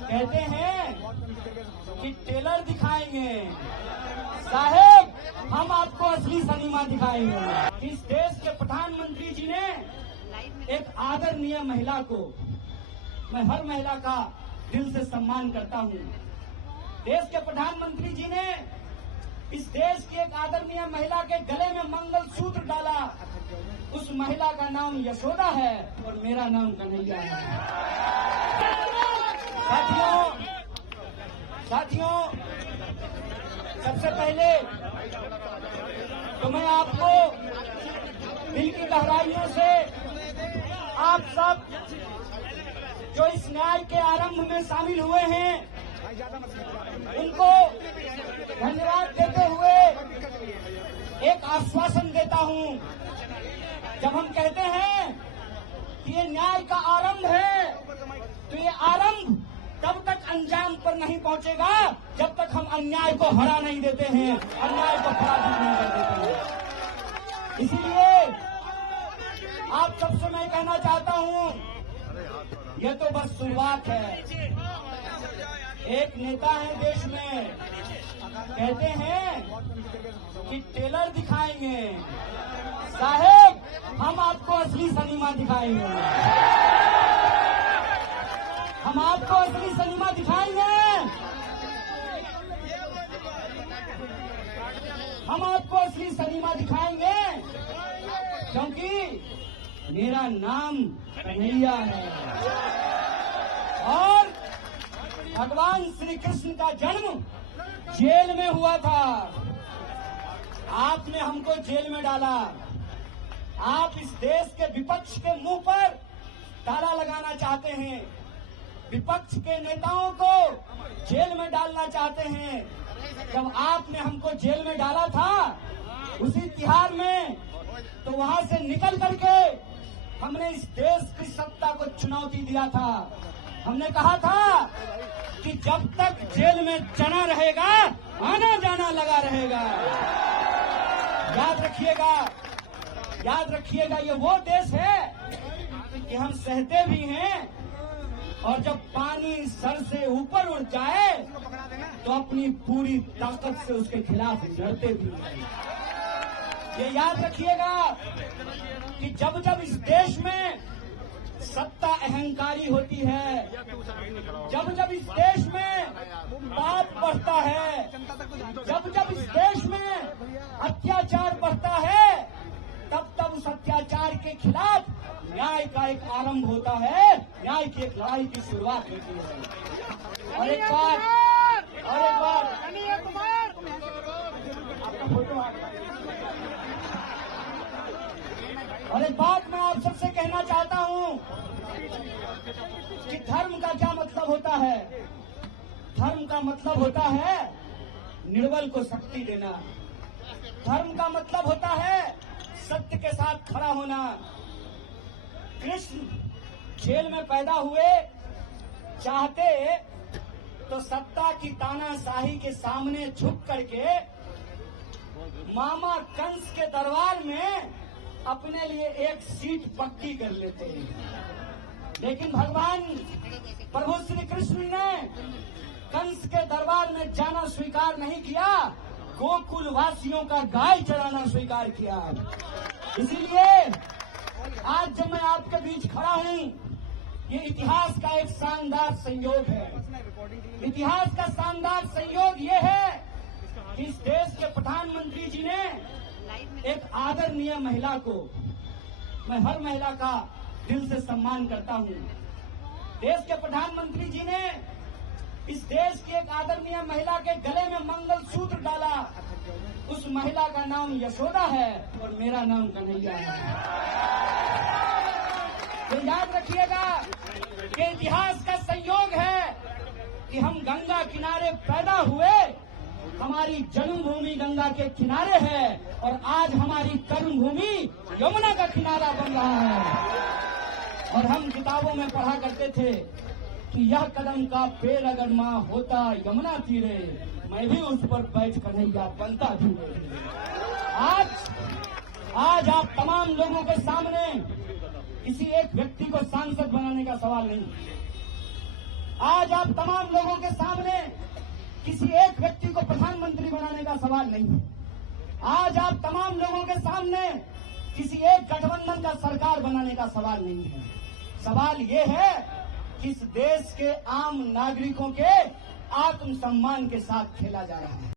कहते हैं कि टेलर दिखाएंगे, साहेब हम आपको असली सिनेमा दिखाएंगे। इस देश के प्रधानमंत्री जी ने एक आदरणीय महिला को, मैं हर महिला का दिल से सम्मान करता हूँ, देश के प्रधानमंत्री जी ने इस देश की एक आदरणीय महिला के गले में मंगलसूत्र डाला। उस महिला का नाम यशोदा है और मेरा नाम कन्हैया है। साथियों, सबसे पहले तो मैं आपको दिल की गहराइयों से आप सब जो इस न्याय के आरंभ में शामिल हुए हैं उनको धन्यवाद देते हुए एक आश्वासन देता हूं। जब हम कहते हैं कि ये न्याय का आरंभ है तो ये आरंभ तब तक अंजाम पर नहीं पहुंचेगा जब तक हम अन्याय को हरा नहीं देते हैं, अन्याय को पराजित नहीं कर देते हैं। इसीलिए आप सबसे मैं कहना चाहता हूं, ये तो बस शुरुआत है। एक नेता है देश में, कहते हैं कि टेलर दिखाएंगे, साहेब हम आपको असली सिनेमा दिखाएंगे, हम आपको असली सिनेमा दिखाएंगे, हम आपको असली सिनेमा दिखाएंगे, क्योंकि मेरा नाम कन्हैया है और भगवान श्री कृष्ण का जन्म जेल में हुआ था। आपने हमको जेल में डाला। आप इस देश के विपक्ष के मुंह पर ताला लगाना चाहते हैं, विपक्ष के नेताओं को जेल में डालना चाहते हैं। जब आपने हमको जेल में डाला था उसी तिहार में, तो वहां से निकल करके हमने इस देश की सत्ता को चुनौती दिया था। हमने कहा था कि जब तक जेल में चना रहेगा आना जाना लगा रहेगा। याद रखिएगा ये वो देश है कि हम सहते भी हैं और जब पानी सर से ऊपर उड़ जाए तो अपनी पूरी ताकत से उसके खिलाफ लड़ते भी हैं। ये याद रखिएगा कि जब जब इस देश में सत्ता अहंकारी होती है, जब जब इस देश में पाप बढ़ता है, जब जब इस देश में अत्याचार बढ़ता है, तब तब उस अत्याचार के खिलाफ न्याय का एक आरंभ होता है, न्याय की एक लड़ाई की शुरुआत होती है। और एक बात मैं आप सबसे कहना चाहता हूं कि धर्म का क्या मतलब होता है। धर्म का मतलब होता है निर्बल को शक्ति देना। धर्म का मतलब होता है सत्य के साथ खड़ा होना। कृष्ण जेल में पैदा हुए, चाहते तो सत्ता की तानाशाही के सामने झुक करके मामा कंस के दरबार में अपने लिए एक सीट पक्की कर लेते हैं। लेकिन भगवान प्रभु श्री कृष्ण ने कंस के दरबार में जाना स्वीकार नहीं किया, गोकुल वासियों का गाय चराना स्वीकार किया। इसीलिए आज जब मैं आपके बीच खड़ा हूं, ये इतिहास का एक शानदार संयोग है। इतिहास का शानदार संयोग ये है कि इस देश के प्रधानमंत्री जी ने एक आदरणीय महिला को, मैं हर महिला का दिल से सम्मान करता हूँ, देश के प्रधानमंत्री जी ने इस देश की एक आदरणीय महिला के गले में मंगलसूत्र डाला। उस महिला का नाम यशोदा है और मेरा नाम कन्हैया है। तो याद रखिएगा कि इतिहास का संयोग है कि हम गंगा किनारे पैदा हुए, हमारी जन्मभूमि गंगा के किनारे है और आज हमारी कर्मभूमि यमुना का किनारा बन रहा है। और हम किताबों में पढ़ा करते थे कि यह कदम का पेड़ अगर माँ होता यमुना तीरे, मैं भी उस पर बैठ कन्हैया बनता धीरे। आज आप तमाम लोगों के सामने किसी एक व्यक्ति को सांसद बनाने का सवाल नहीं, आज आप तमाम लोगों के सामने किसी एक व्यक्ति को प्रधानमंत्री बनाने का सवाल नहीं है। आज आप तमाम लोगों के सामने किसी एक गठबंधन का सरकार बनाने का सवाल नहीं है। सवाल ये है कि इस देश के आम नागरिकों के आत्मसम्मान के साथ खेला जा रहा है।